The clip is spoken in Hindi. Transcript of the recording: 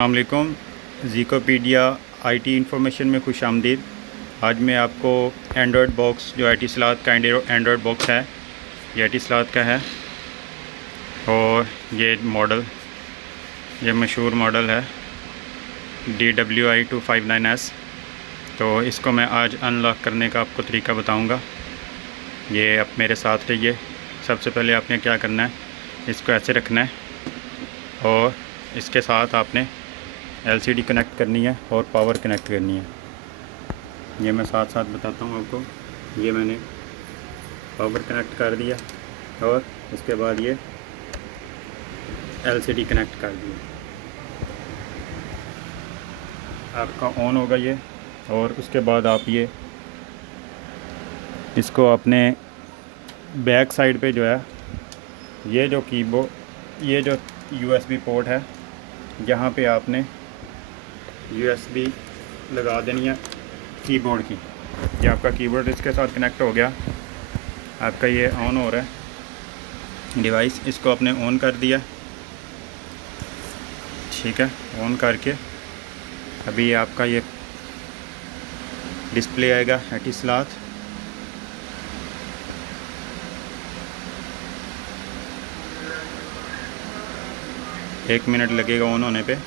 अस्सलामुअलैकुम। ज़ीकोपीडिया आईटी इंफॉर्मेशन में खुश आमदीद। आज मैं आपको एंड्रॉयड बॉक्स जो एटिसलात का एंड्रॉयड बॉक्स है, ये एटिसलात का है और ये मॉडल, ये मशहूर मॉडल है DWI259S। तो इसको मैं आज अनलॉक करने का आपको तरीका बताऊंगा। ये आप मेरे साथ रहिए। सबसे पहले आपने क्या करना है, इसको ऐसे रखना है और इसके साथ आपने LCD कनेक्ट करनी है और पावर कनेक्ट करनी है। ये मैं साथ साथ बताता हूँ आपको। ये मैंने पावर कनेक्ट कर दिया और उसके बाद ये LCD कनेक्ट कर दिया। आपका ऑन होगा ये, और उसके बाद आप इसको अपने बैक साइड पे जो है, ये जो कीबोर्ड, ये जो USB पोर्ट है, यहाँ पे आपने USB लगा देनी है कीबोर्ड की। ये आपका कीबोर्ड इसके साथ कनेक्ट हो गया। आपका ये ऑन हो रहा है डिवाइस। इसको आपने ऑन कर दिया, ठीक है। ऑन करके अभी आपका ये डिस्प्ले आएगा एटिसलात। एक मिनट लगेगा ऑन होने पे।